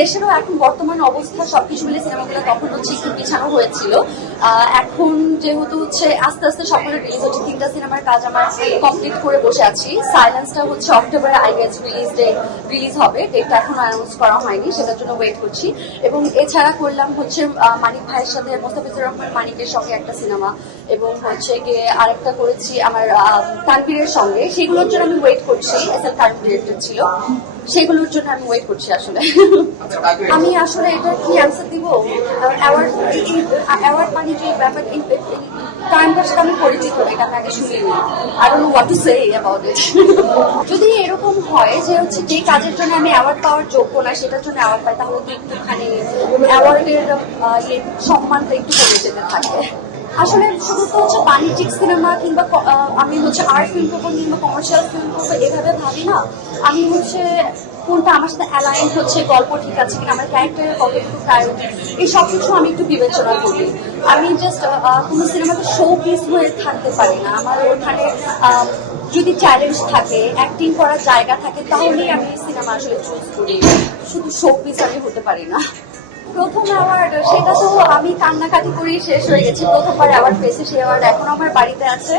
দেশেরও এখন বর্তমান অবস্থা সবকিছু মিলে সিনেমাগুলো তখন হচ্ছে একটু বিছানো হয়েছিল। এখন যেহেতু হচ্ছে আস্তে আস্তে সবগুলো রিলিজ হচ্ছে, 3টা সিনেমার কাজ আমার কমপ্লিট করে বসে আছি। সাইলেন্সটা হচ্ছে অক্টোবরে আই গেস রিলিজ হবে, ডেটটা এখন অ্যানাউন্স করা হয়নি, সেটার জন্য ওয়েট করছি। এবং এছাড়া করলাম হচ্ছে মানিক ভাইয়ের সাথে, মোস্তাফিজুর রহমান মানিকের সঙ্গে একটা সিনেমা, এবং হচ্ছে গিয়ে আরেকটা করেছি আমার তানভীরের সঙ্গে। সেগুলোর জন্য আমি ওয়েট করছি, এসএল কারণ ডিরেক্টর ছিল, সেগুলোর জন্য আমি ওয়েট করছি আসলে। আমি আসলে এটা কি অ্যান্সার দিব? অ্যাওয়ার্ড মানে যে ব্যাপার, টার্মটার সাথে আমি পরিচিত, এটা আমি আগে শুনিনি। I don't know what to say about it. যদি এরকম হয় যে হচ্ছে যে কাজের জন্য আমি অ্যাওয়ার্ড পাওয়ার যোগ্য না, সেটার জন্য অ্যাওয়ার্ড পাই, তাহলে তো একটুখানি অ্যাওয়ার্ডের সম্মানটা একটু কমে যেতে থাকে। আসলে শুধু তো হচ্ছে বাণিজ্যিক সিনেমা কিংবা আমি হচ্ছে আর্ট ফিল্ম করবো কিংবা কমার্শিয়াল ফিল্ম করবো এভাবে ভাবি না। আমি হচ্ছে কোনটা আমার সাথে অ্যালাইন হচ্ছে, গল্প ঠিক আছে কিনা, আমার ক্যারেক্টারের কতটুকু প্রায়োরিটি, এই সব কিছু আমি একটু বিবেচনা করি। আমি জাস্ট কোনো সিনেমাতে শো পিস হয়ে থাকতে পারি না। আমার ওখানে যদি চ্যালেঞ্জ থাকে, অ্যাক্টিং করার জায়গা থাকে, তাহলেই আমি সিনেমা আসলে চুজ করি। শুধু শো পিস আমি হতে পারি না। প্রথম অ্যাওয়ার্ড সেটা তো আমি কান্নাকাটি করেই শেষ হয়ে গেছি। প্রথমবার অ্যাওয়ার্ড পেয়েছি, সেই অ্যাওয়ার্ড এখন আমার বাড়িতে আছে।